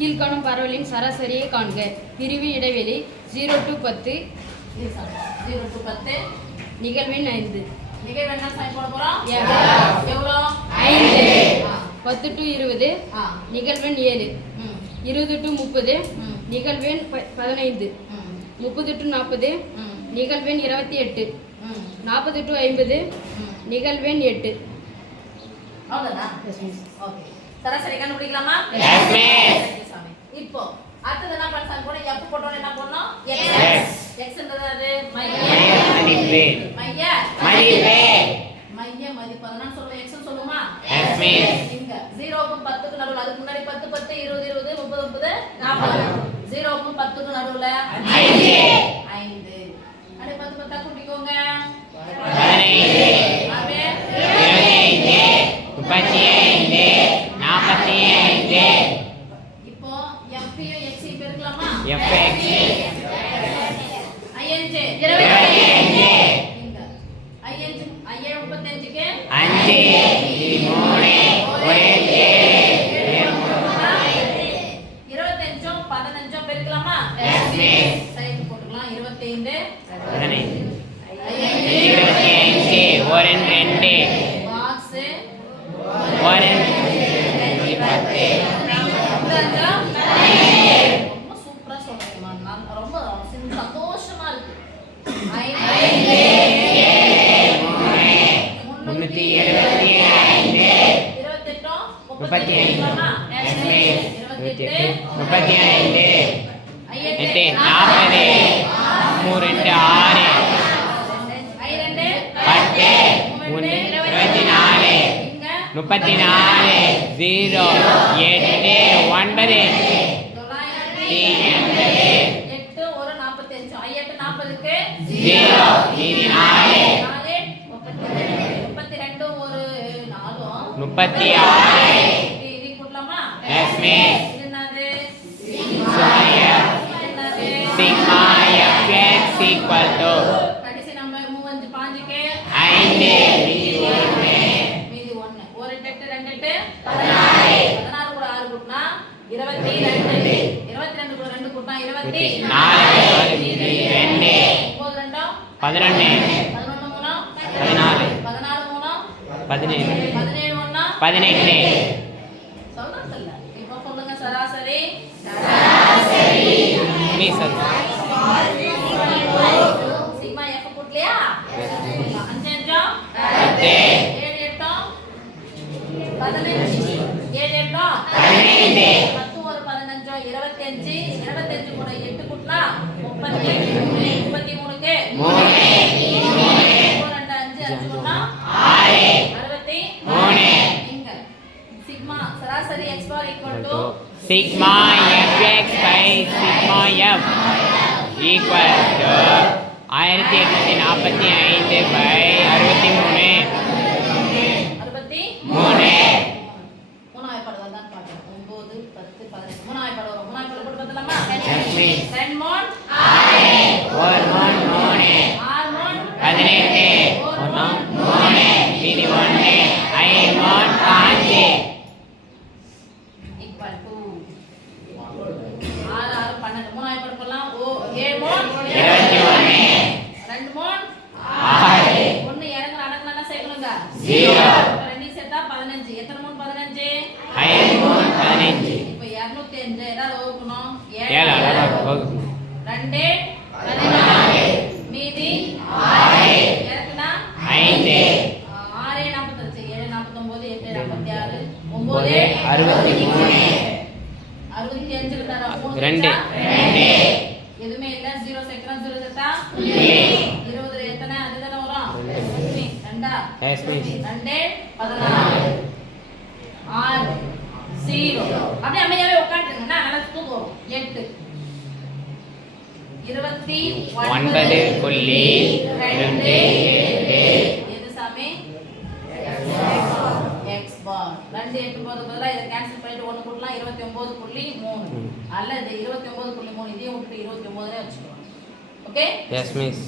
கீழ்காணும் பரவலின் சராசரியை காண்க. பிரிவு இடைவெளி ஜீரோ டு பத்து. ஜீரோ டு பத்து. நிகழ்வெண் ஐந்து. நிகழ்வு என்ன சைன் போட எவ்வளவு? எவ்வளோ? ஐந்து. பத்து டு இருபது. ஆ, நிகழ்வெண் ஏழு. ம், இருபது டு முப்பது. நிகழ்வெண் ப- பதினைந்து. ம், முப்பது டு நாற்பது நிகழ்வெண் இருபத்தி எட்டு. ம், நாற்பது டு ஐம்பது. நிகழ்வெண் எட்டு. சராசரி கண்டுபிடிக்கலாமா? இப்போ அடுத்தது என்ன பண்ணாங்க கூட எப்ப போட்டோம் என்ன பண்ணோம் எக்ஸ் எக்ஸ்ன்றது மையம் மைய. மதிப்பு மைய. மதிப்பு. அதனால எக்ஸ் சொல்லுமா? இங்க 0 க்கு 10 க்கு நடுவுல. அதுக்கு முன்னாடி 10 10 20 20 30 30 40 0 க்கு 10 க்கு நடுவுல. 5 இருபத்தி அஞ்சு ஒரு ரெண்டு. பாக்ஸ். ஒரு பத்து சூப்பரா சொல்றீங்கம்மா நான் ரொம்ப சந்தோஷமா இருக்கு. முன்னூத்தி எழுபத்தி ஐந்து. முப்பத்தி ஐந்து. முப்பத்தி ஐந்து. எட்டு. நாற்பது மூணு ரெண்டு ஆறு ஐரெண்டு பத்து மூணு இருபத்தி நாலு இங்க முப்பத்தி நாலு ஜீரோ எட்டு ஒன்பது தொள்ளாயிரத்தி எண்பது எட்டு ஒரு நாற்பத்தஞ்சு ஐஎட்டு நாற்பதுக்கு ரெண்டு எட்டு பதினாறு பதினாறு கூட ஆறு கூட்டினா இருபத்தி ரெண்டு இருபத்தி ரெண்டு கூட ரெண்டு கூட்டினா இருபத்தி நாலு நாலு மீதி ரெண்டு ஒன்பது ரெண்டும் பதினொன்று பதினொன்று மூணும் பதினாலு பதினாறு மூணும் பதினேழு பதினேழு ஒண்ணா பதினெட்டு சொல்றதில்ல இப்போ சொல்லுங்க சராசரி நீ சொல் சிக்மா எஃப் போட்லையா அஞ்சு அஞ்சம் பத்து ஏழு எட்டும் பதினஞ்சு ஏழு எட்டும் பதினைந்து பத்து ஒரு பதினஞ்சோ இருபத்தஞ்சு எட்டு முப்பத்தி மூணு முப்பத்தி மூணுக்கு ரெண்டு அஞ்சு அஞ்சு அறுபத்தி சிக்மா சராசரி x bar equal to sigma f x by sigma f equal to ஆயிரத்தி எட்நூத்தி நாற்பத்தி ஐந்து பை அறுபத்தி மூணு அறுபத்தி மூணு மூணாவது பாடு வருதான்னு பார்க்கலாம் ஒன்பது பத்து பதினெட்டு மூணாவது பாடு வரும் மூணாவது பாடு போட்டு பார்த்தலாமா ரெண்டு மூணு ஒரு மூணு மூணு. ஆறு மூணு பதினெட்டு. ஒன்று மூணு. மீதி ஒன்று. ஐந்து மூணு பாஞ்சு ஈக்குவல் டு ஆறு ஆறு பன்னெண்டு. மூணாவது பாடு போடலாம். ஓ ஏழு மூணு இருபத்தி ஒன்று. ரெண்டு மூணு ஆறு. ஒண்ணு இறங்குற அடக்கு நல்லா சேர்க்கணுங்க ஜீரோ ரெண்டு சேர்த்தா பதினஞ்சு. எத்தனை மூணு பதினஞ்சு. வகுக்கணும்? ஏழு. அழகாக வகுப்பு ரெண்டு மீதி ஐந்து. ஆறு நாற்பத்தஞ்சு ஏழு நாற்பத்தொன்பது எட்டு நாற்பத்தி ஆறு ஒன்பது அறுபத்தி மூணு. அறுபத்தி அஞ்சு ரெண்டு. எதுவுமே இல்ல. ஜீரோ சேர்க்கிறோம் ஜீரோ புள்ளி. இருபதுல எத்தனை? அதுதானே வரும். ரெண்டு பதினாறு. ஆறு. ஜீரோ. அப்படியே அமைதியாவே உட்காந்துருங்க நல்லா தூக்கம் வரும் எட்டு. இருபத்தி ஒன்பது புள்ளி ரெண்டு எது சாமி? எக்ஸ் பார் ரெண்டு எட்டு போறது பதிலாக இதை கேன்சல் பண்ணிட்டு ஒன்று கூட்டலாம் இருபத்தி ஒன்பது புள்ளி மூணு. ம். அல்லது இருபத்தி ஒன்பது புள்ளி மூணு. இதையும் விட்டு இருபத்தி ஒன்பதுல வச்சுக்கலாம். Okay yes miss